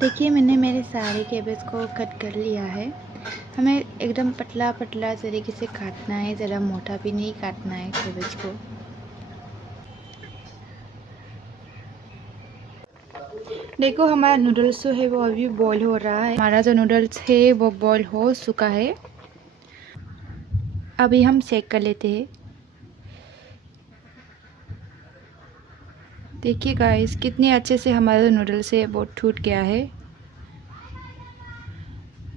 देखिए मैंने मेरे सारे कैबेज को कट कर लिया है। हमें एकदम पतला पतला तरीके से काटना है, ज़्यादा मोटा भी नहीं काटना है कैबेज को। देखो हमारा नूडल्स जो है वो अभी बॉईल हो रहा है। हमारा जो नूडल्स है वो बॉईल हो चुका है। अभी हम चेक कर लेते हैं। देखिए गाइस कितने अच्छे से हमारा नूडल्स है वो टूट गया है।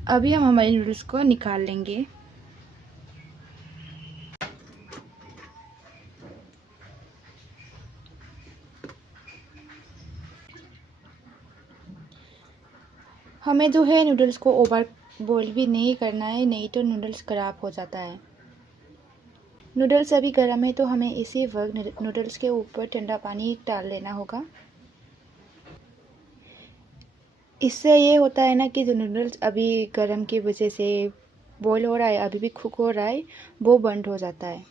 अभी हम हमारे नूडल्स को निकाल लेंगे। हमें जो है नूडल्स को ओवर बॉईल भी नहीं करना है, नहीं तो नूडल्स ख़राब हो जाता है। नूडल्स अभी गर्म है तो हमें इसी वक्त नूडल्स के ऊपर ठंडा पानी डाल लेना होगा। इससे ये होता है ना कि जो नूडल्स अभी गर्म की वजह से बॉईल हो रहा है, अभी भी कुक हो रहा है, वो बंद हो जाता है।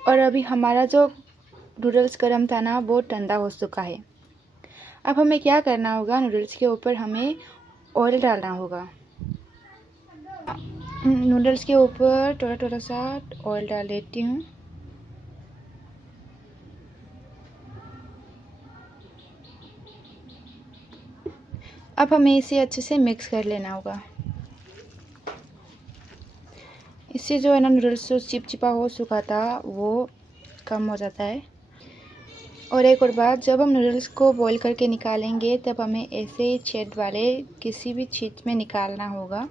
और अभी हमारा जो नूडल्स गर्म था ना वो ठंडा हो चुका है। अब हमें क्या करना होगा, नूडल्स के ऊपर हमें ऑयल डालना होगा। नूडल्स के ऊपर थोड़ा थोड़ा सा ऑयल डाल देती हूँ। अब हमें इसे अच्छे से मिक्स कर लेना होगा। इससे जो है ना नूडल्स जो चिपचिपा हो चुका था वो कम हो जाता है। और एक और बात, जब हम नूडल्स को बॉईल करके निकालेंगे तब हमें ऐसे छेद वाले किसी भी चीज़ में निकालना होगा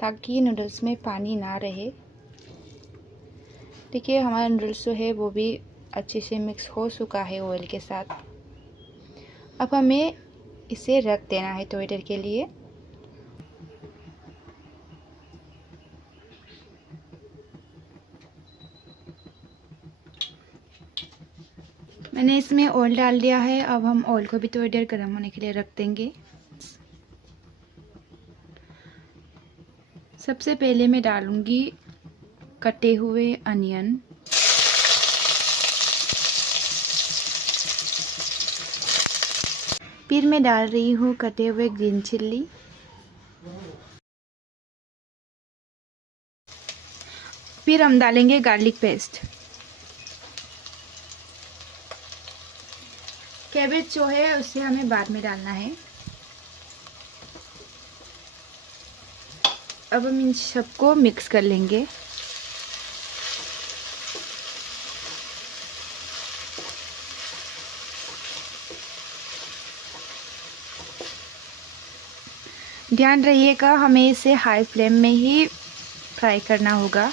ताकि नूडल्स में पानी ना रहे। देखिए हमारा नूडल्स जो है वो भी अच्छे से मिक्स हो चुका है ऑयल के साथ। अब हमें इसे रख देना है थोड़ी देर के लिए। मैंने इसमें ऑयल डाल दिया है। अब हम ऑयल को भी थोड़ी देर गर्म होने के लिए रख देंगे। सबसे पहले मैं डालूंगी कटे हुए अनियन। फिर मैं डाल रही हूँ कटे हुए ग्रीन चिल्ली। फिर हम डालेंगे गार्लिक पेस्ट। कैबेज जो है उसे हमें बाद में डालना है। अब हम इन सबको मिक्स कर लेंगे। ध्यान रहिएगा, हमें इसे हाई फ्लेम में ही फ्राई करना होगा।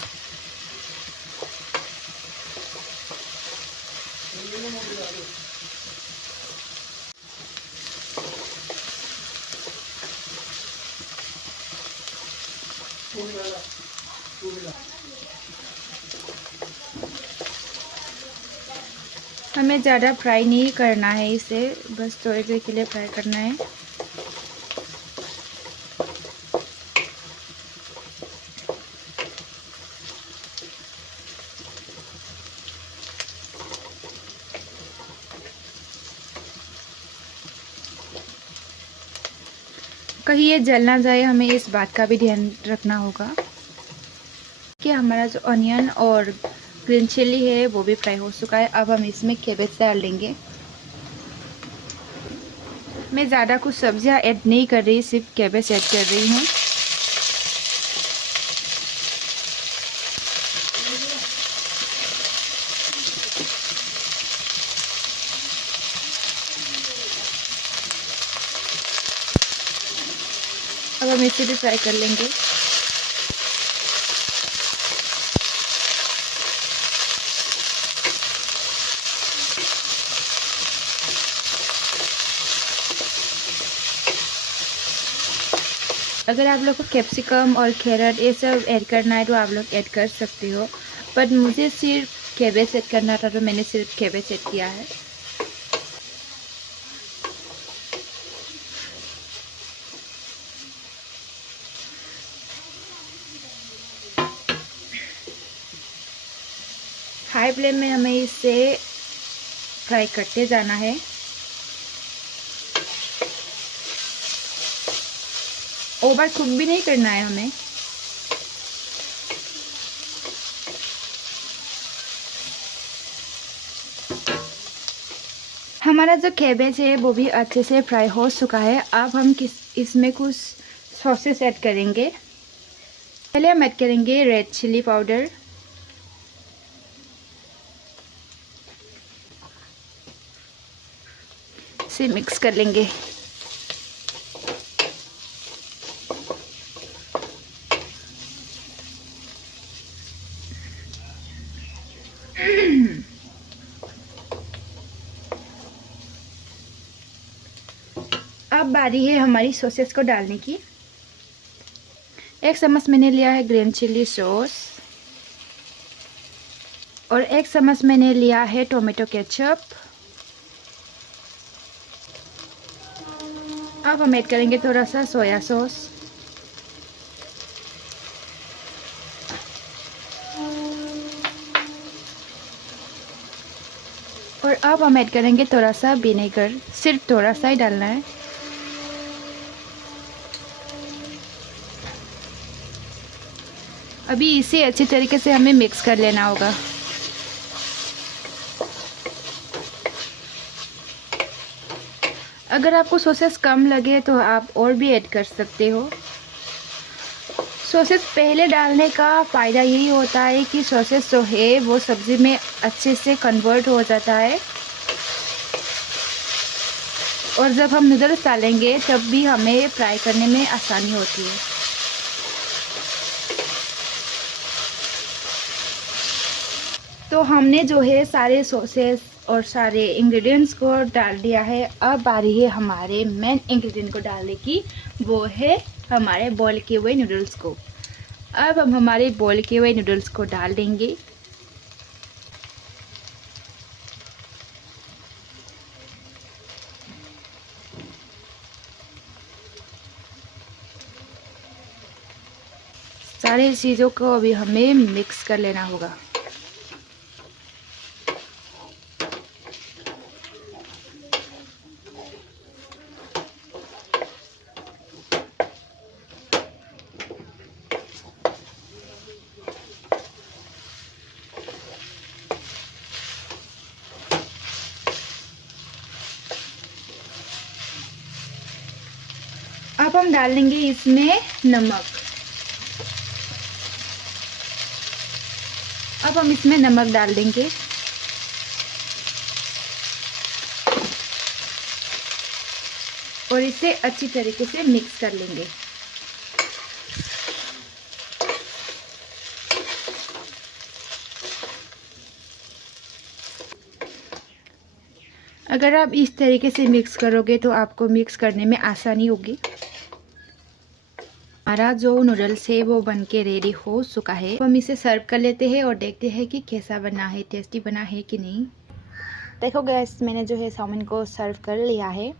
हमें ज़्यादा फ्राई नहीं करना है इसे, बस थोड़ी देर के लिए फ्राई करना है। कहीं ये जल ना जाए, हमें इस बात का भी ध्यान रखना होगा कि हमारा जो अनियन और ग्रीन चिल्ली है वो भी फ्राई हो चुका है। अब हम इसमें कैबेज डाल देंगे। मैं ज़्यादा कुछ सब्जियां ऐड नहीं कर रही, सिर्फ कैबेज ऐड कर रही हूँ। अब हम इसे भी फ्राई कर लेंगे। अगर आप लोग को कैप्सिकम और कैरेट ये सब ऐड करना है तो आप लोग ऐड कर सकते हो, बट मुझे सिर्फ कैबेज ऐड करना था तो मैंने सिर्फ कैबेज ऐड किया है। हाई फ्लेम में हमें इसे फ्राई करते जाना है। ओवर कुक भी नहीं करना है हमें। हमारा जो कैबेज है वो भी अच्छे से फ्राई हो चुका है। अब हम इसमें कुछ सॉसेस ऐड करेंगे। पहले हम ऐड करेंगे रेड चिली पाउडर, इसे मिक्स कर लेंगे। अब बारी है हमारी सॉसेस को डालने की। 1 चम्मच मैंने लिया है ग्रीन चिली सॉस और 1 चम्मच मैंने लिया है टोमेटो केचप। अब हम ऐड करेंगे थोड़ा सा सोया सॉस और अब हम ऐड करेंगे थोड़ा सा विनेगर, सिर्फ थोड़ा सा ही डालना है। अभी इसे अच्छी तरीके से हमें मिक्स कर लेना होगा। अगर आपको सॉसेस कम लगे तो आप और भी ऐड कर सकते हो। सॉसेस पहले डालने का फ़ायदा यही होता है कि सॉसेस जो है वो सब्ज़ी में अच्छे से कन्वर्ट हो जाता है और जब हम नूडल्स डालेंगे तब भी हमें फ्राई करने में आसानी होती है। तो हमने जो है सारे सॉसेस और सारे इंग्रेडिएंट्स को डाल दिया है। अब बारी है हमारे मेन इंग्रेडिएंट को डालने की, वो है हमारे बॉईल किए हुए नूडल्स को। अब हम हमारे बॉईल किए हुए नूडल्स को डाल देंगे। सारी चीज़ों को अभी हमें मिक्स कर लेना होगा। अब हम डालेंगे इसमें नमक। अब हम इसमें नमक डाल देंगे और इसे अच्छी तरीके से मिक्स कर लेंगे। अगर आप इस तरीके से मिक्स करोगे तो आपको मिक्स करने में आसानी होगी। हमारा जो नूडल्स है वो बनके रेडी हो चुका है। हम इसे सर्व कर लेते हैं और देखते हैं कि कैसा बना है, टेस्टी बना है कि नहीं। देखो गैस, मैंने जो है चाउमीन को सर्व कर लिया है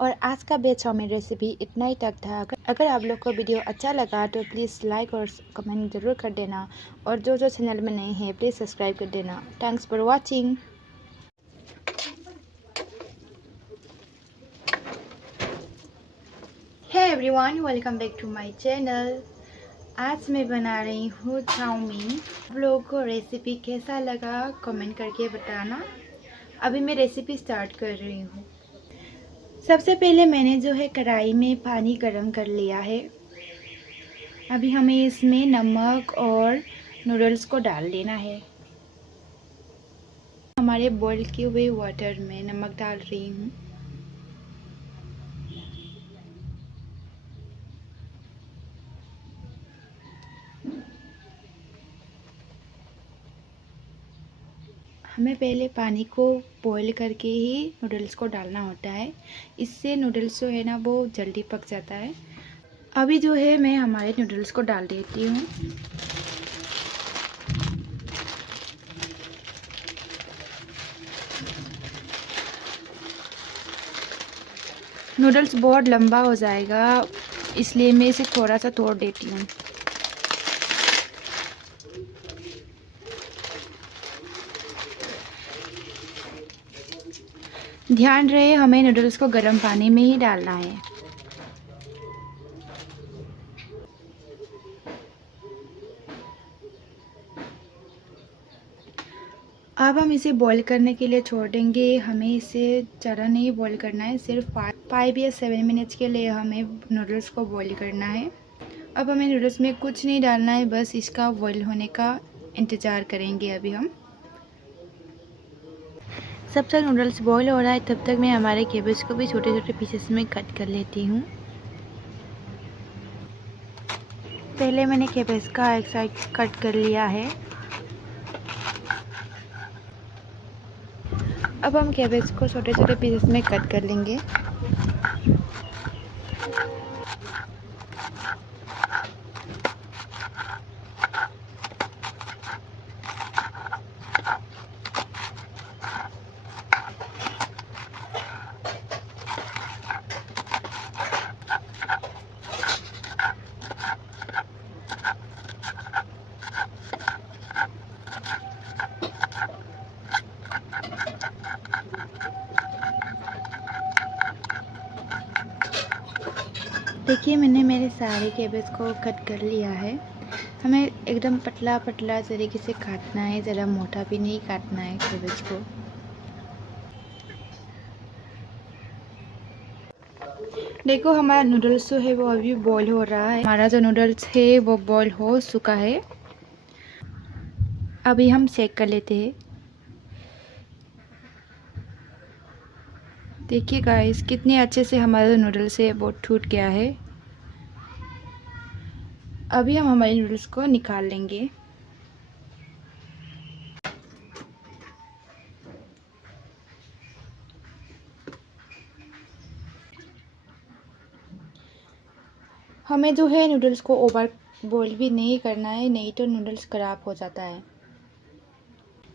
और आज का वेज चाउमीन रेसिपी इतना ही तक था। अगर आप लोग को वीडियो अच्छा लगा तो प्लीज़ लाइक और कमेंट ज़रूर कर देना और जो चैनल में नहीं है प्लीज़ सब्सक्राइब कर देना। Thanks for watching. Hey everyone, welcome back to my channel. आज मैं बना रही हूँ चाउमीन। आप लोगों को रेसिपी कैसा लगा कमेंट करके बताना। अभी मैं रेसिपी स्टार्ट कर रही हूँ। सबसे पहले मैंने जो है कढ़ाई में पानी गरम कर लिया है। अभी हमें इसमें नमक और नूडल्स को डाल देना है। हमारे बॉईल किए हुए वाटर में नमक डाल रही हूँ। हमें पहले पानी को बॉईल करके ही नूडल्स को डालना होता है। इससे नूडल्स जो है ना वो जल्दी पक जाता है। अभी जो है मैं हमारे नूडल्स को डाल देती हूँ। नूडल्स बहुत लंबा हो जाएगा, इसलिए मैं इसे थोड़ा सा तोड़ देती हूँ। ध्यान रहे हमें नूडल्स को गर्म पानी में ही डालना है। अब हम इसे बॉईल करने के लिए छोड़ देंगे। हमें इसे ज़्यादा नहीं बॉईल करना है, सिर्फ 5 या 7 मिनट्स के लिए हमें नूडल्स को बॉईल करना है। अब हमें नूडल्स में कुछ नहीं डालना है, बस इसका बॉईल होने का इंतज़ार करेंगे अभी हम। जब तक नूडल्स बॉईल हो रहा है तब तक मैं हमारे कैबेज को भी छोटे छोटे पीसेस में कट कर लेती हूँ। पहले मैंने कैबेज का एक साइड कट कर लिया है। अब हम कैबेज को छोटे छोटे पीसेस में कट कर लेंगे। देखिए मैंने मेरे सारे कैबेज को कट कर लिया है। हमें एकदम पतला पतला तरीके से काटना है, ज़रा मोटा भी नहीं काटना है कैबेज को। देखो हमारा नूडल्स जो है वो अभी बॉईल हो रहा है। हमारा जो नूडल्स है वो बॉईल हो चुका है। अभी हम चेक कर लेते हैं। देखिए गाइस कितने अच्छे से हमारा जो नूडल्स है वो टूट गया है। अभी हम हमारे नूडल्स को निकाल लेंगे। हमें जो है नूडल्स को ओवर बॉईल भी नहीं करना है, नहीं तो नूडल्स ख़राब हो जाता है।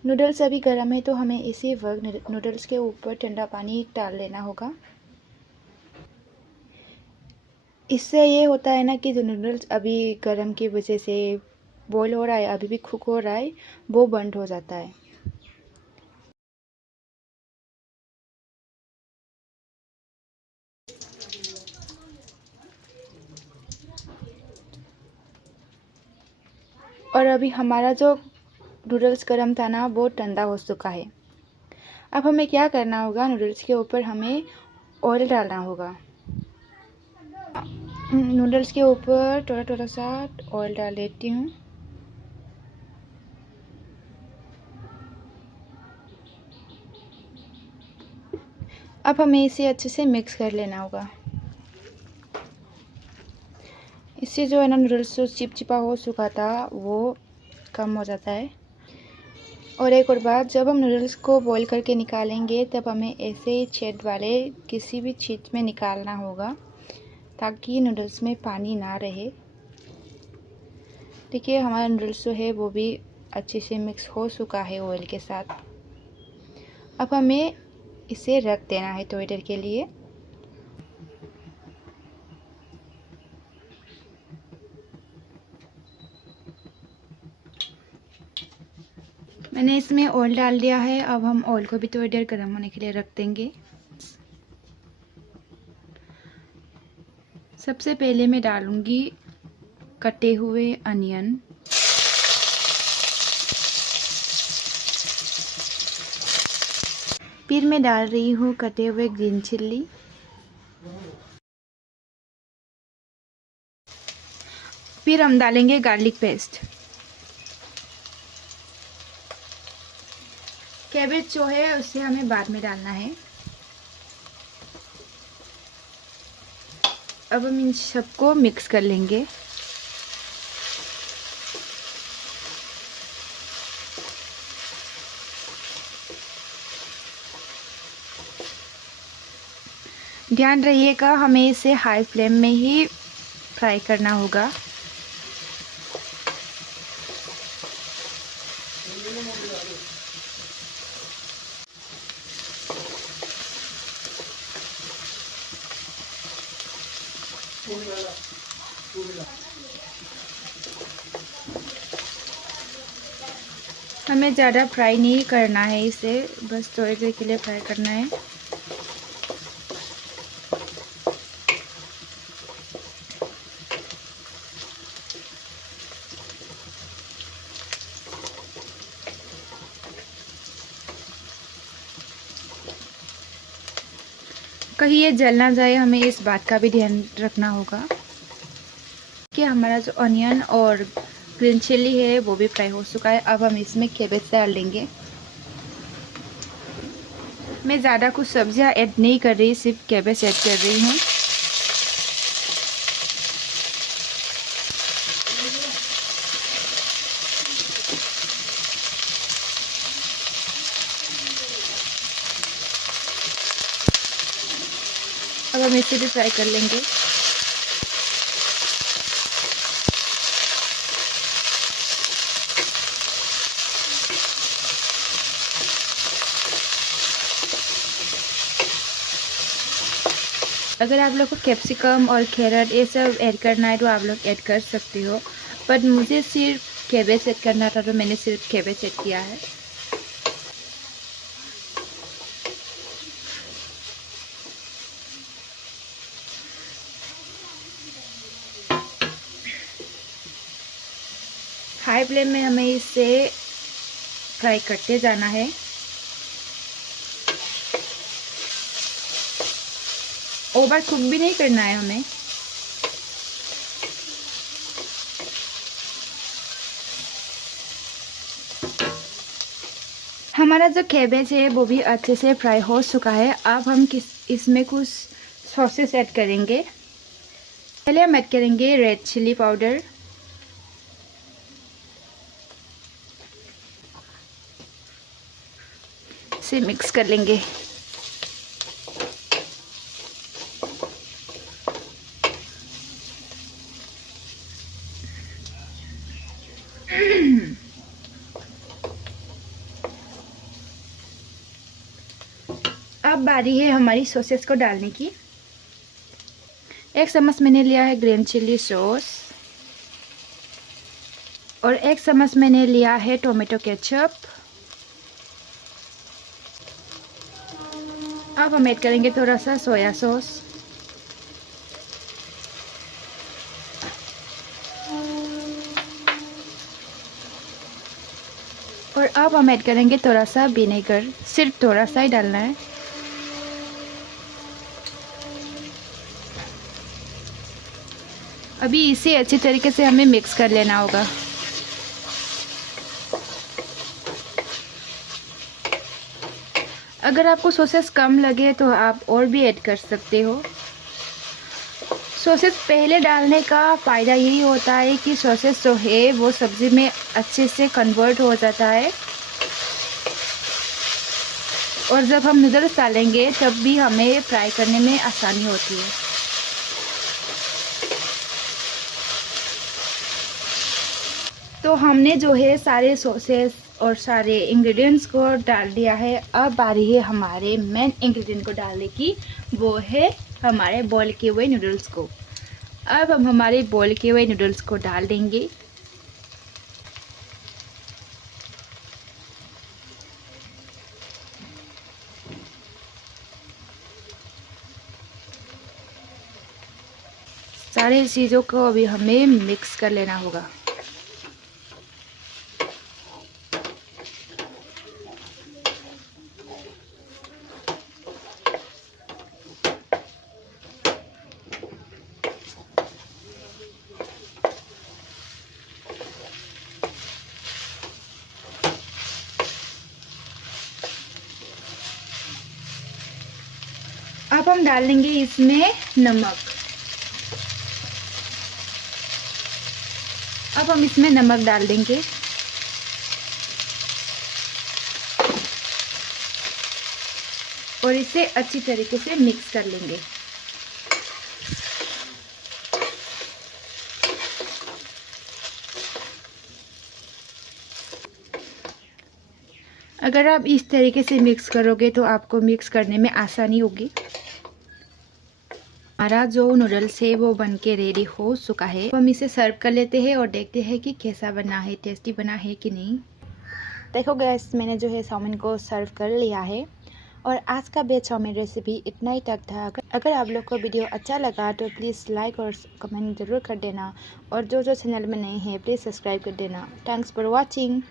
नूडल्स अभी गर्म है तो हमें इसी वक्त नूडल्स के ऊपर ठंडा पानी डाल लेना होगा। इससे ये होता है ना कि जो नूडल्स अभी गर्म की वजह से बॉईल हो रहा है, अभी भी कुक हो रहा है, वो बंद हो जाता है। और अभी हमारा जो नूडल्स गर्म था ना वो ठंडा हो चुका है। अब हमें क्या करना होगा, नूडल्स के ऊपर हमें ऑयल डालना होगा। नूडल्स के ऊपर थोड़ा थोड़ा सा ऑयल डाल देती हूँ। अब हमें इसे अच्छे से मिक्स कर लेना होगा। इससे जो है ना नूडल्स जो चिपचिपा हो चुका था वो कम हो जाता है। और एक और बात, जब हम नूडल्स को बॉईल करके निकालेंगे तब हमें ऐसे ही छेद वाले किसी भी चीज़ में निकालना होगा ताकि नूडल्स में पानी ना रहे। देखिए हमारा नूडल्स जो है वो भी अच्छे से मिक्स हो चुका है ऑयल के साथ। अब हमें इसे रख देना है थोड़ी देर के लिए। मैंने इसमें ऑयल डाल दिया है। अब हम ऑयल को भी थोड़ी देर गर्म होने के लिए रख देंगे। सबसे पहले मैं डालूंगी कटे हुए अनियन, फिर मैं डाल रही हूँ कटे हुए ग्रीन चिल्ली, फिर हम डालेंगे गार्लिक पेस्ट। कैबेज जो है उसे हमें बाद में डालना है। अब हम इन सबको मिक्स कर लेंगे। ध्यान रहिएगा हमें इसे हाई फ्लेम में ही फ्राई करना होगा। हमें ज़्यादा फ्राई नहीं करना है इसे, बस थोड़ी देर के लिए फ्राई करना है। कहीं ये जल ना जाए, हमें इस बात का भी ध्यान रखना होगा। कि हमारा जो ऑनियन और ग्रीन चिली है वो भी फ्राई हो चुका है। अब हम इसमें कैबेज डाल देंगे। मैं ज़्यादा कुछ सब्जियां ऐड नहीं कर रही, सिर्फ कैबेज ऐड कर रही हूँ। अब हम इसे भी फ्राई कर लेंगे। अगर आप लोग को कैप्सिकम और कैरेट ये सब ऐड करना है तो आप लोग ऐड कर सकते हो, बट मुझे सिर्फ कैबेज ऐड करना था तो मैंने सिर्फ कैबेज ऐड किया है। हाई फ्लेम में हमें इसे फ्राई करते जाना है। ओवर कुक भी नहीं करना है हमें। हमारा जो कैबेज है वो भी अच्छे से फ्राई हो चुका है। अब हम इसमें कुछ सॉसेस ऐड करेंगे। पहले हम ऐड करेंगे रेड चिली पाउडर, इसे मिक्स कर लेंगे। अब बारी है हमारी सॉसेस को डालने की। 1 चम्मच मैंने लिया है ग्रीन चिली सॉस और 1 चम्मच मैंने लिया है टोमेटो केचप। अब हम ऐड करेंगे थोड़ा सा सोया सॉस और अब हम ऐड करेंगे थोड़ा सा विनेगर, सिर्फ थोड़ा सा ही डालना है। अभी इसे अच्छी तरीके से हमें मिक्स कर लेना होगा। अगर आपको सॉसेस कम लगे तो आप और भी ऐड कर सकते हो। सॉसेस पहले डालने का फ़ायदा यही होता है कि सॉसेस जो है वो सब्ज़ी में अच्छे से कन्वर्ट हो जाता है और जब हम नूडल्स डालेंगे तब भी हमें फ्राई करने में आसानी होती है। तो हमने जो है सारे सॉसेस और सारे इंग्रेडिएंट्स को डाल दिया है। अब बारी है हमारे मेन इंग्रेडिएंट को डालने की, वो है हमारे बॉईल किए हुए नूडल्स को। अब हम हमारे बॉईल किए हुए नूडल्स को डाल देंगे। सारे चीज़ों को अभी हमें मिक्स कर लेना होगा। अब हम डालेंगे इसमें नमक। अब हम इसमें नमक डाल देंगे और इसे अच्छी तरीके से मिक्स कर लेंगे। अगर आप इस तरीके से मिक्स करोगे तो आपको मिक्स करने में आसानी होगी। हमारा जो नूडल्स है वो बनके रेडी हो चुका है। तो हम इसे सर्व कर लेते हैं और देखते हैं कि कैसा बना है, टेस्टी बना है कि नहीं। देखो गैस, मैंने जो है चाउमीन को सर्व कर लिया है और आज का वेज चाउमीन रेसिपी इतना ही तक था। अगर आप लोग को वीडियो अच्छा लगा तो प्लीज़ लाइक और कमेंट ज़रूर कर देना और जो चैनल में नहीं है प्लीज़ सब्सक्राइब कर देना। Thanks for watching.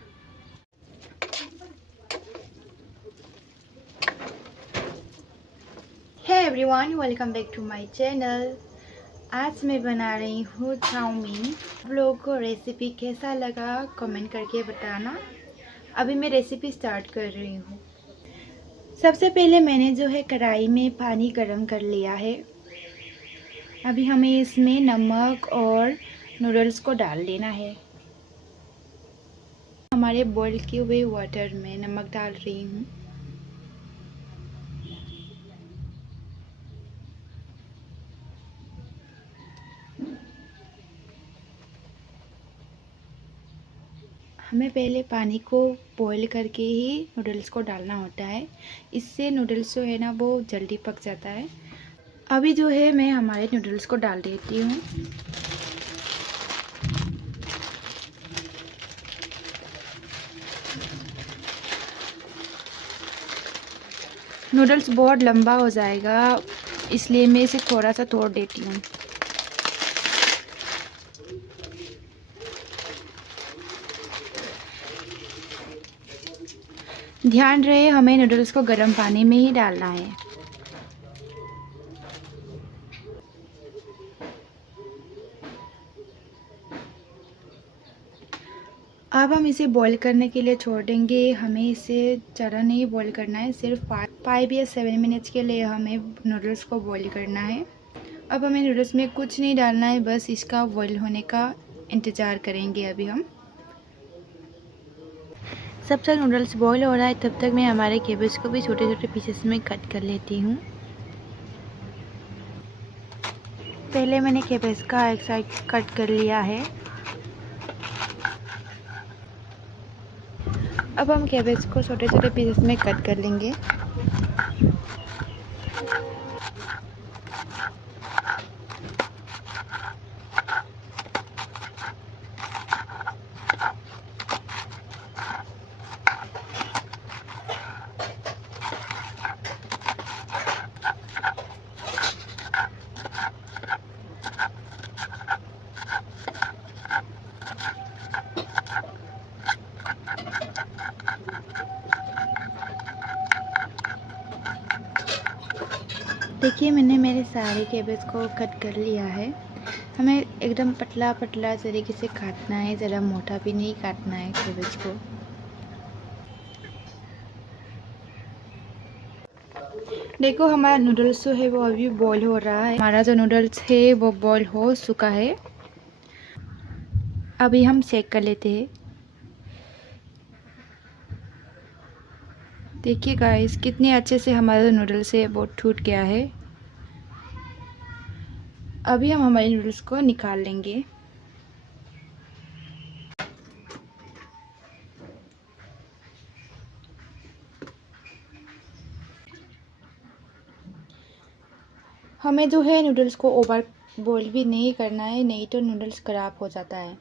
Hey everyone. Everyone, welcome back to my channel. आज मैं बना रही हूँ चाउमीन। आप लोगों को रेसिपी कैसा लगा कमेंट करके बताना। अभी मैं रेसिपी स्टार्ट कर रही हूँ। सबसे पहले मैंने जो है कढ़ाई में पानी गरम कर लिया है। अभी हमें इसमें नमक और नूडल्स को डाल लेना है। हमारे बॉईल किए हुए वाटर में नमक डाल रही हूँ। हमें पहले पानी को बॉईल करके ही नूडल्स को डालना होता है। इससे नूडल्स जो है ना वो जल्दी पक जाता है। अभी जो है मैं हमारे नूडल्स को डाल देती हूँ। नूडल्स बहुत लंबा हो जाएगा, इसलिए मैं इसे थोड़ा सा तोड़ देती हूँ। ध्यान रहे हमें नूडल्स को गर्म पानी में ही डालना है। अब हम इसे बॉईल करने के लिए छोड़ देंगे। हमें इसे ज़्यादा नहीं बॉईल करना है, सिर्फ 5 या 7 मिनट्स के लिए हमें नूडल्स को बॉईल करना है। अब हमें नूडल्स में कुछ नहीं डालना है, बस इसका बॉईल होने का इंतज़ार करेंगे। अभी हम जब तक नूडल्स बॉईल हो रहा है तब तक मैं हमारे कैबेज को भी छोटे छोटे पीसेस में कट कर लेती हूँ। पहले मैंने कैबेज का एक साइड कट कर लिया है। अब हम कैबेज को छोटे छोटे पीसेस में कट कर लेंगे। देखिए मैंने मेरे सारे कैबेज को कट कर लिया है। हमें एकदम पतला पतला तरीके से काटना है, ज़रा मोटा भी नहीं काटना है कैबेज को। देखो हमारा नूडल्स जो है वो अभी बॉईल हो रहा है। हमारा जो नूडल्स है वो बॉईल हो चुका है। अभी हम चेक कर लेते हैं। देखिए गाइस कितने अच्छे से हमारा जो नूडल्स है वो टूट गया है। अभी हम हमारे नूडल्स को निकाल लेंगे। हमें जो है नूडल्स को ओवर बॉईल भी नहीं करना है, नहीं तो नूडल्स ख़राब हो जाता है।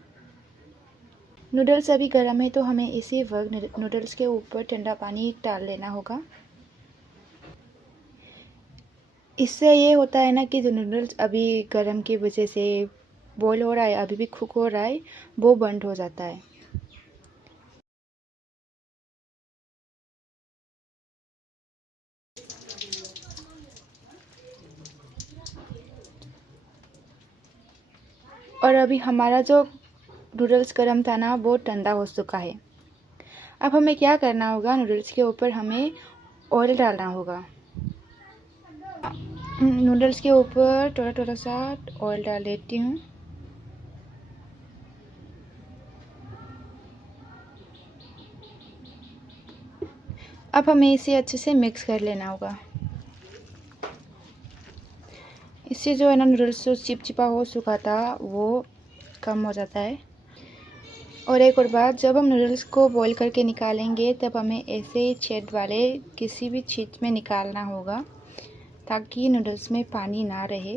नूडल्स अभी गर्म है तो हमें इसी वक्त नूडल्स के ऊपर ठंडा पानी डाल लेना होगा। इससे ये होता है ना कि जो नूडल्स अभी गर्म की वजह से बॉईल हो रहा है, अभी भी कुक हो रहा है, वो बंद हो जाता है। और अभी हमारा जो नूडल्स गर्म था ना वो ठंडा हो चुका है। अब हमें क्या करना होगा, नूडल्स के ऊपर हमें ऑयल डालना होगा। नूडल्स के ऊपर थोड़ा थोड़ा सा ऑयल डाल देती हूँ। अब हमें इसे अच्छे से मिक्स कर लेना होगा। इससे जो है ना नूडल्स जो चिपचिपा हो चुका था वो कम हो जाता है। और एक और बात, जब हम नूडल्स को बॉईल करके निकालेंगे तब हमें ऐसे ही छेद वाले किसी भी चीज़ में निकालना होगा ताकि नूडल्स में पानी ना रहे।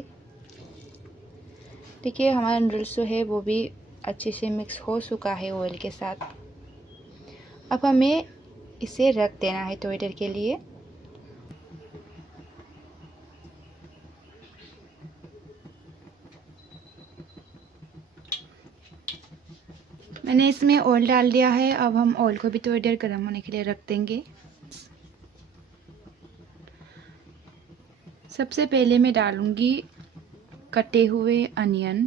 देखिए हमारा नूडल्स जो है वो भी अच्छे से मिक्स हो चुका है ऑयल के साथ। अब हमें इसे रख देना है थोड़ी देर के लिए। मैंने इसमें ऑयल डाल दिया है। अब हम ऑयल को भी थोड़ी देर गर्म होने के लिए रख देंगे। सबसे पहले मैं डालूंगी कटे हुए अनियन,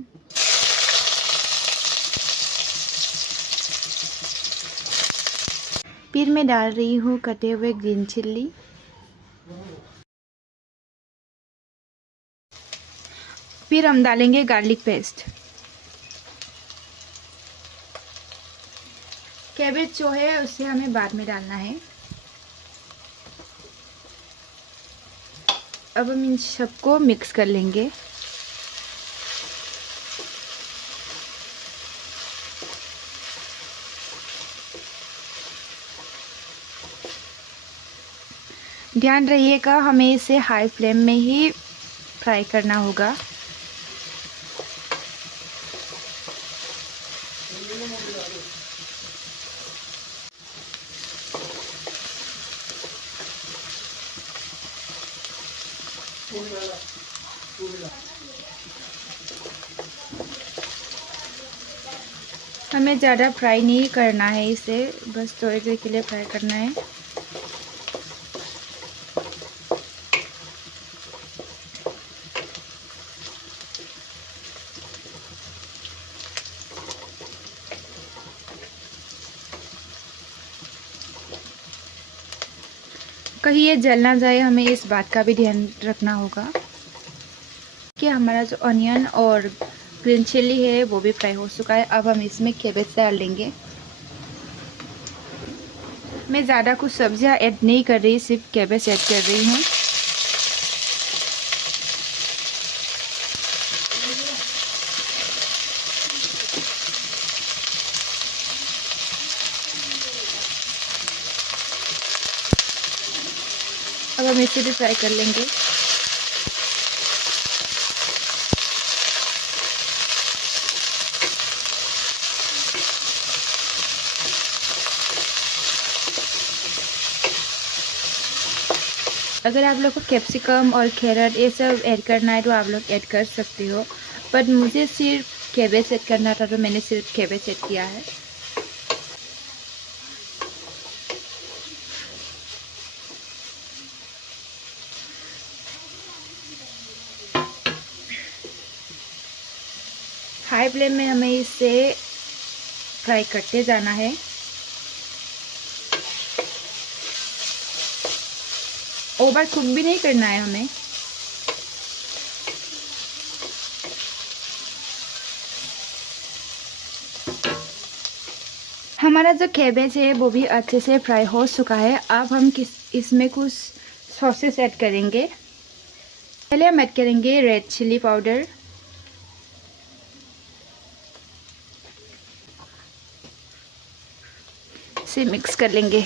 फिर मैं डाल रही हूँ कटे हुए ग्रीन चिल्ली, फिर हम डालेंगे गार्लिक पेस्ट। कैबेज जो है उसे हमें बाद में डालना है। अब हम इन सबको मिक्स कर लेंगे। ध्यान रहिएगा, हमें इसे हाई फ्लेम में ही फ्राई करना होगा। हमें ज़्यादा फ्राई नहीं करना है इसे, बस थोड़ी देर के लिए फ्राई करना है। कहीं ये जल ना जाए, हमें इस बात का भी ध्यान रखना होगा कि हमारा जो अनियन और ग्रीन चिल्ली है वो भी फ्राई हो चुका है। अब हम इसमें कैबेज डाल देंगे। मैं ज़्यादा कुछ सब्जियां ऐड नहीं कर रही, सिर्फ कैबेज ऐड कर रही हूँ। अब हम इसे भी फ्राई कर लेंगे। अगर आप लोग को कैप्सिकम और कैरेट ये सब ऐड करना है तो आप लोग ऐड कर सकते हो, बट मुझे सिर्फ कैबेज ऐड करना था तो मैंने सिर्फ कैबेज ऐड किया है। हाई फ्लेम में हमें इसे फ्राई करते जाना है। ओवर कुक भी नहीं करना है हमें। हमारा जो कैबेज है वो भी अच्छे से फ्राई हो चुका है। अब हम इसमें कुछ सॉसेस ऐड करेंगे। पहले हम ऐड करेंगे रेड चिली पाउडर, इसे मिक्स कर लेंगे।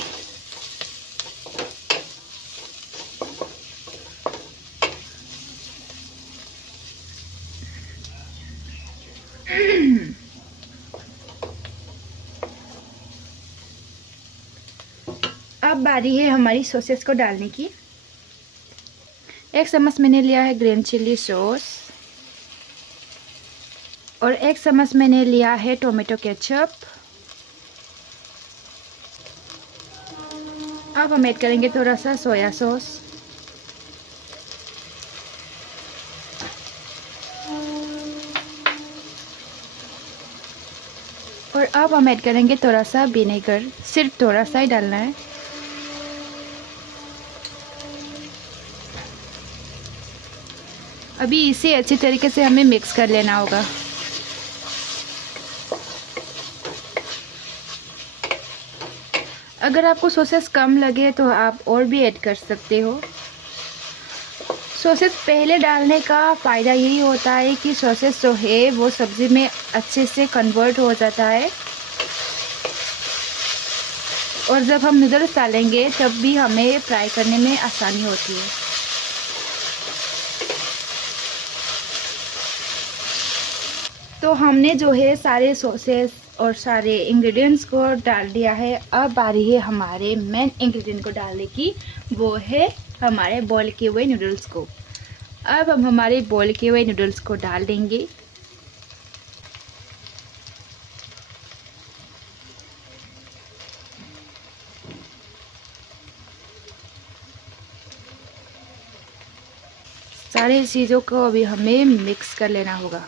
अब बारी है हमारी सॉसेस को डालने की। 1 चम्मच मैंने लिया है ग्रीन चिल्ली सॉस और 1 चम्मच मैंने लिया है टोमेटो केचप। अब हम ऐड करेंगे थोड़ा सा सोया सॉस और अब हम ऐड करेंगे थोड़ा सा विनेगर, सिर्फ थोड़ा सा ही डालना है। अभी इसे अच्छी तरीके से हमें मिक्स कर लेना होगा। अगर आपको सॉसेस कम लगे तो आप और भी ऐड कर सकते हो। सॉसेस पहले डालने का फ़ायदा यही होता है कि सॉसेस जो है वो सब्ज़ी में अच्छे से कन्वर्ट हो जाता है और जब हम नूडल्स डालेंगे तब भी हमें फ्राई करने में आसानी होती है। तो हमने जो है सारे सॉसेस और सारे इंग्रेडिएंट्स को डाल दिया है। अब बारी है हमारे मेन इंग्रेडिएंट को डालने की, वो है हमारे बॉईल किए हुए नूडल्स को। अब हम हमारे बॉईल किए हुए नूडल्स को डाल देंगे। सारे चीज़ों को अभी हमें मिक्स कर लेना होगा।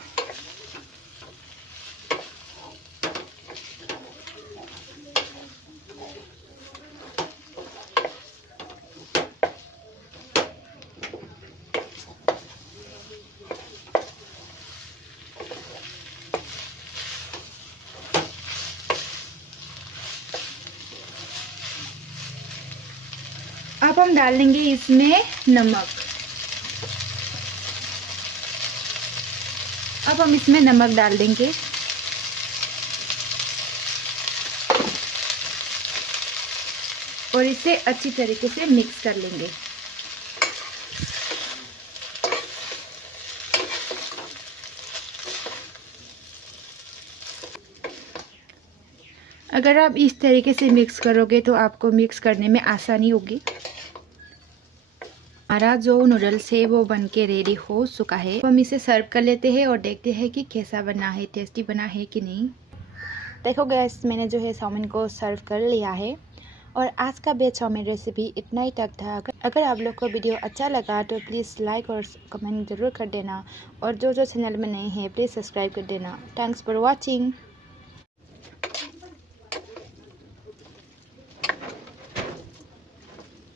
अब हम डाल देंगे इसमें नमक। अब हम इसमें नमक डाल देंगे। और इसे अच्छी तरीके से मिक्स कर लेंगे। अगर आप इस तरीके से मिक्स करोगे तो आपको मिक्स करने में आसानी होगी। हमारा जो नूडल्स है वो बनके रेडी हो चुका है। हम इसे सर्व कर लेते हैं और देखते हैं कि कैसा बना है, टेस्टी बना है कि नहीं। देखो गैस, मैंने जो है चाउमीन को सर्व कर लिया है। और आज का वेज चाउमीन रेसिपी इतना ही तक था। अगर आप लोग को वीडियो अच्छा लगा तो प्लीज़ लाइक और कमेंट ज़रूर कर देना। और जो चैनल में नए हैं प्लीज़ सब्सक्राइब कर देना। Thanks for watching.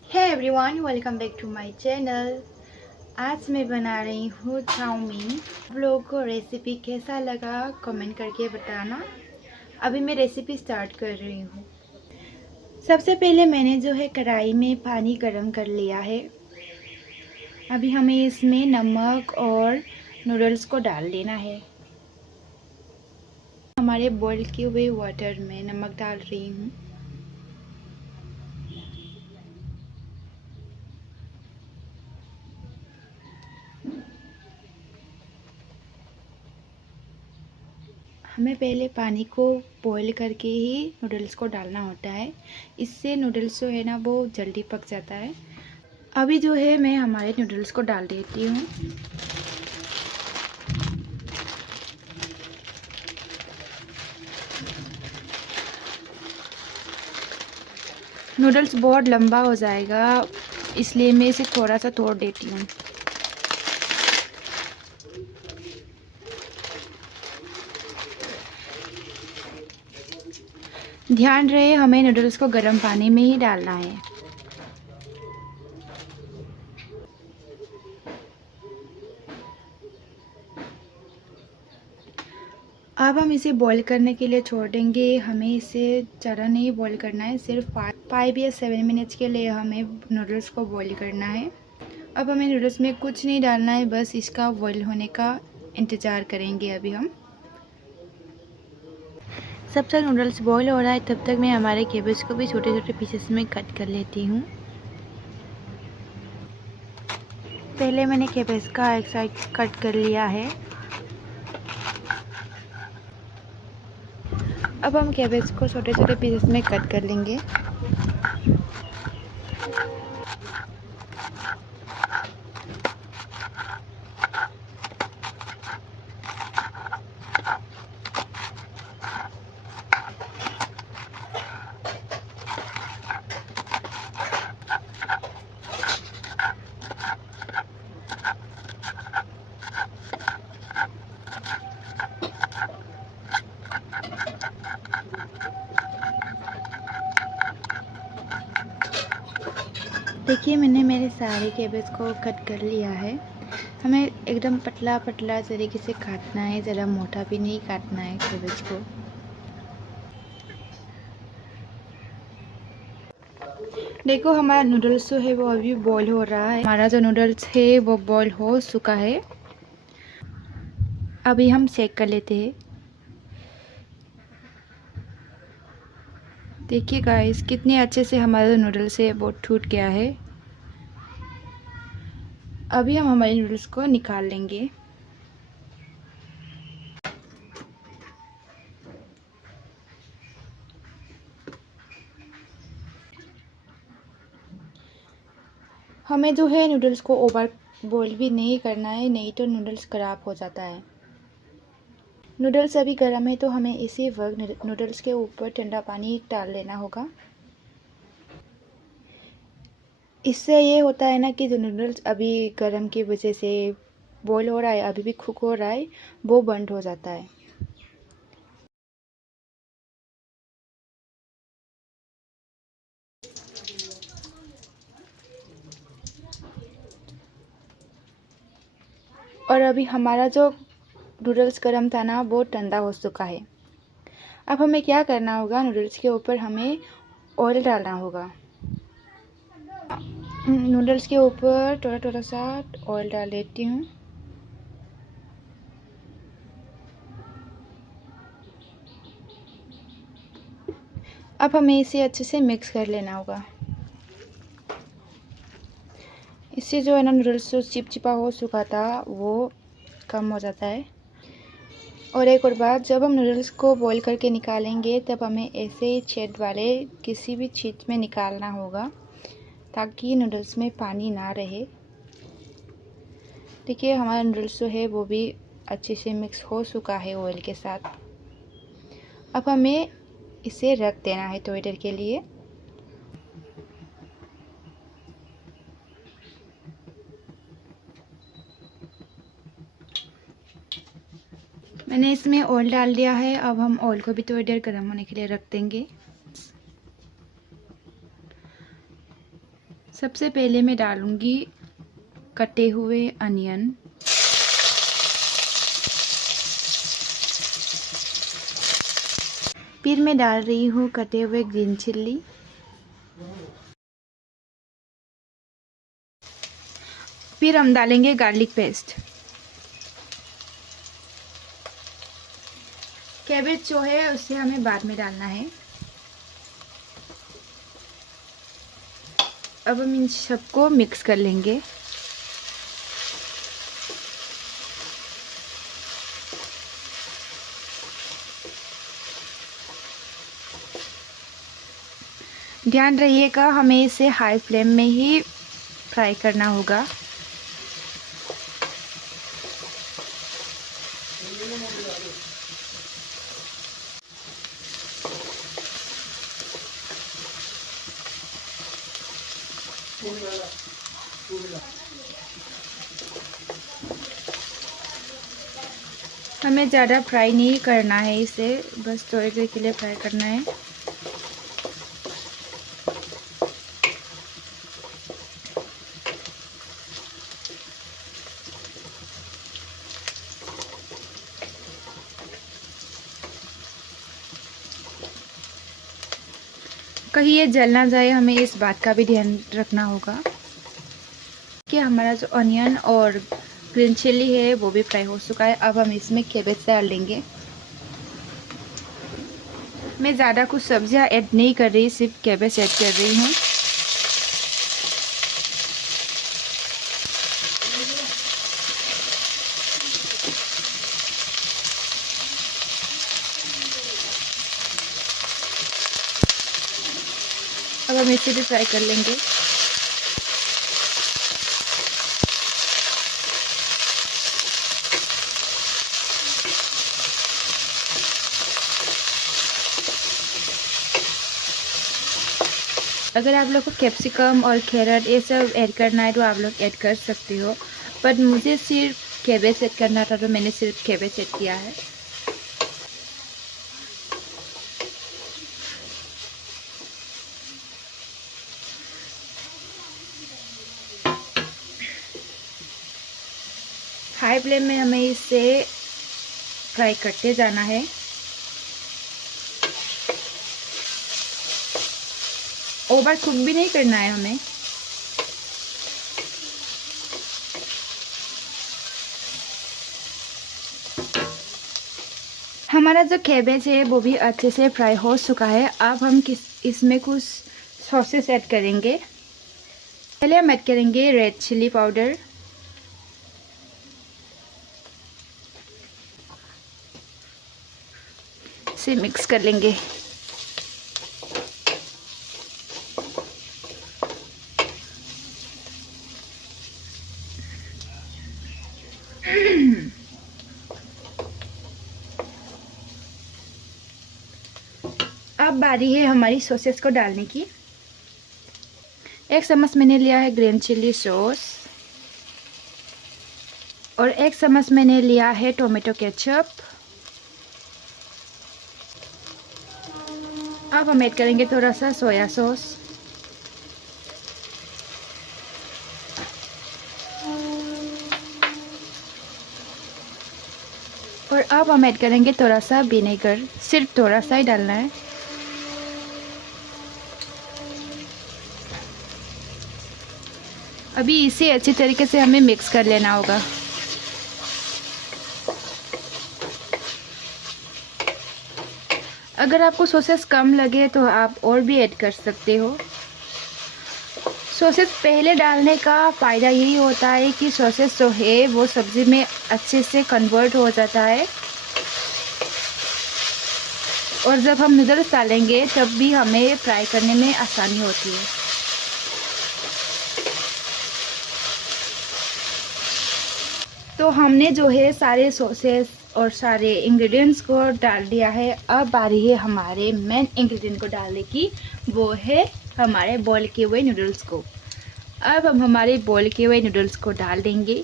Hey everyone, welcome back to my channel. आज मैं बना रही हूँ चाउमीन। आप लोगों को रेसिपी कैसा लगा कमेंट करके बताना। अभी मैं रेसिपी स्टार्ट कर रही हूँ। सबसे पहले मैंने जो है कढ़ाई में पानी गरम कर लिया है। अभी हमें इसमें नमक और नूडल्स को डाल देना है। हमारे बॉईल किए हुए वाटर में नमक डाल रही हूँ। हमें पहले पानी को बॉईल करके ही नूडल्स को डालना होता है। इससे नूडल्स जो है ना वो जल्दी पक जाता है। अभी जो है मैं हमारे नूडल्स को डाल देती हूँ। नूडल्स बहुत लंबा हो जाएगा, इसलिए मैं इसे थोड़ा सा तोड़ देती हूँ। ध्यान रहे हमें नूडल्स को गर्म पानी में ही डालना है। अब हम इसे बॉईल करने के लिए छोड़ देंगे। हमें इसे ज़्यादा नहीं बॉईल करना है, सिर्फ 5 या 7 मिनट्स के लिए हमें नूडल्स को बॉईल करना है। अब हमें नूडल्स में कुछ नहीं डालना है, बस इसका बॉईल होने का इंतज़ार करेंगे अभी हम। जब तक नूडल्स बॉईल हो रहा है तब तक मैं हमारे कैबेज को भी छोटे छोटे पीसेस में कट कर लेती हूँ। पहले मैंने कैबेज का एक साइड कट कर लिया है। अब हम कैबेज को छोटे छोटे पीसेस में कट कर लेंगे। देखिए, मैंने मेरे सारे कैबेज को कट कर लिया है। हमें एकदम पतला पतला तरीके से काटना है, ज़रा मोटा भी नहीं काटना है कैबेज को। देखो, हमारा नूडल्स जो है वो अभी बॉईल हो रहा है। हमारा जो नूडल्स है वो बॉईल हो चुका है। अभी हम चेक कर लेते हैं। देखिए गाइस, कितने अच्छे से हमारा जो नूडल्स है वो टूट गया है। अभी हम हमारे नूडल्स को निकाल लेंगे। हमें जो है नूडल्स को ओवर बॉईल भी नहीं करना है, नहीं तो नूडल्स ख़राब हो जाता है। नूडल्स अभी गर्म है तो हमें इसी वक्त नूडल्स के ऊपर ठंडा पानी डाल लेना होगा। इससे ये होता है ना कि जो नूडल्स अभी गर्म की वजह से बॉईल हो रहा है, अभी भी कुक हो रहा है, वो बंद हो जाता है। और अभी हमारा जो नूडल्स गर्म था ना, वो ठंडा हो चुका है। अब हमें क्या करना होगा, नूडल्स के ऊपर हमें ऑयल डालना होगा। नूडल्स के ऊपर थोड़ा थोड़ा सा ऑयल डाल देती हूँ। अब हमें इसे अच्छे से मिक्स कर लेना होगा। इससे जो है ना नूडल्स जो चिपचिपा हो चुका था वो कम हो जाता है। और एक और बात, जब हम नूडल्स को बॉईल करके निकालेंगे तब हमें ऐसे ही छेद वाले किसी भी चीज़ में निकालना होगा ताकि नूडल्स में पानी ना रहे। देखिए हमारा नूडल्स जो है वो भी अच्छे से मिक्स हो चुका है ऑयल के साथ। अब हमें इसे रख देना है थोड़ी देर के लिए। मैंने इसमें ऑयल डाल दिया है। अब हम ऑयल को भी थोड़ी देर गर्म होने के लिए रख देंगे। सबसे पहले मैं डालूंगी कटे हुए अनियन, फिर मैं डाल रही हूँ कटे हुए ग्रीन चिल्ली, फिर हम डालेंगे गार्लिक पेस्ट। कैबेज जो है उसे हमें बाद में डालना है। अब हम इन सबको मिक्स कर लेंगे। ध्यान रहिएगा, हमें इसे हाई फ्लेम में ही फ्राई करना होगा। हमें ज़्यादा फ्राई नहीं करना है इसे, बस थोड़ी देर के लिए फ्राई करना है। कहीं ये जल ना जाए, हमें इस बात का भी ध्यान रखना होगा कि हमारा जो अनियन और ग्रीन चिल्ली है वो भी फ्राई हो चुका है। अब हम इसमें कैबेज डाल देंगे। मैं ज़्यादा कुछ सब्जियां ऐड नहीं कर रही, सिर्फ कैबेज ऐड कर रही हूँ। अब हम इसे भी फ्राई कर लेंगे। अगर आप लोग को कैप्सिकम और कैरेट ये सब ऐड करना है तो आप लोग ऐड कर सकते हो, बट मुझे सिर्फ कैबेज ऐड करना था तो मैंने सिर्फ कैबेज ऐड किया है। हाई फ्लेम में हमें इसे फ्राई करते जाना है। ओवर कुक भी नहीं करना है हमें। हमारा जो कैबेज है वो भी अच्छे से फ्राई हो चुका है। अब हम इसमें कुछ सॉसेस ऐड करेंगे। पहले हम ऐड करेंगे रेड चिली पाउडर, इसे मिक्स कर लेंगे। अब बारी है हमारी सॉसेस को डालने की। 1 चम्मच मैंने लिया है ग्रीन चिली सॉस और 1 चम्मच मैंने लिया है टोमेटो केचप। अब हम ऐड करेंगे थोड़ा सा सोया सॉस और अब हम ऐड करेंगे थोड़ा सा विनेगर, सिर्फ थोड़ा सा ही डालना है। अभी इसे अच्छी तरीके से हमें मिक्स कर लेना होगा। अगर आपको सॉसेस कम लगे तो आप और भी ऐड कर सकते हो। सॉसेस पहले डालने का फ़ायदा यही होता है कि सॉसेस जो है वो सब्ज़ी में अच्छे से कन्वर्ट हो जाता है और जब हम नूडल्स डालेंगे तब भी हमें फ्राई करने में आसानी होती है। तो हमने जो है सारे सॉसेस और सारे इंग्रेडिएंट्स को डाल दिया है। अब बारी है हमारे मेन इंग्रेडिएंट को डालने की, वो है हमारे बॉईल किए हुए नूडल्स को। अब हम हमारे बॉईल किए हुए नूडल्स को डाल देंगे।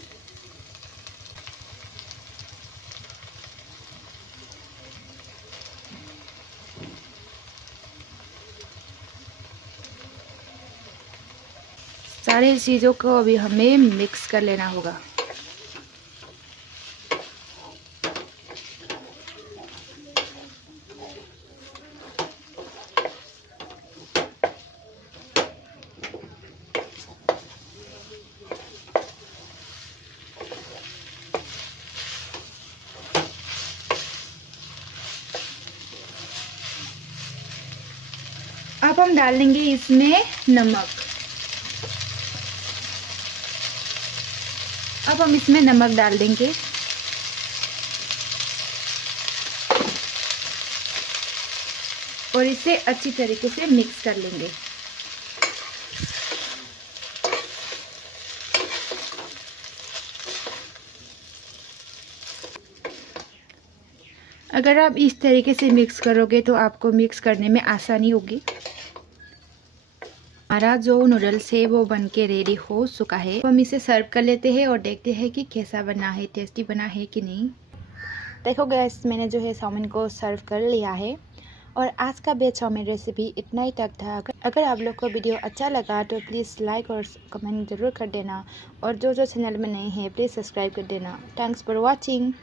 सारे चीज़ों को अभी हमें मिक्स कर लेना होगा। अब हम डाल देंगे इसमें नमक। अब हम इसमें नमक डाल देंगे और इसे अच्छी तरीके से मिक्स कर लेंगे। अगर आप इस तरीके से मिक्स करोगे तो आपको मिक्स करने में आसानी होगी। हमारा जो नूडल्स है वो बनके रेडी हो चुका है। हम इसे सर्व कर लेते हैं और देखते हैं कि कैसा बना है, टेस्टी बना है कि नहीं। देखो गैस, मैंने जो है चाउमीन को सर्व कर लिया है और आज का वेज चाउमीन रेसिपी इतना ही तक था। अगर आप लोग को वीडियो अच्छा लगा तो प्लीज़ लाइक और कमेंट ज़रूर कर देना और जो चैनल में नहीं है प्लीज़ सब्सक्राइब कर देना। Thanks for watching.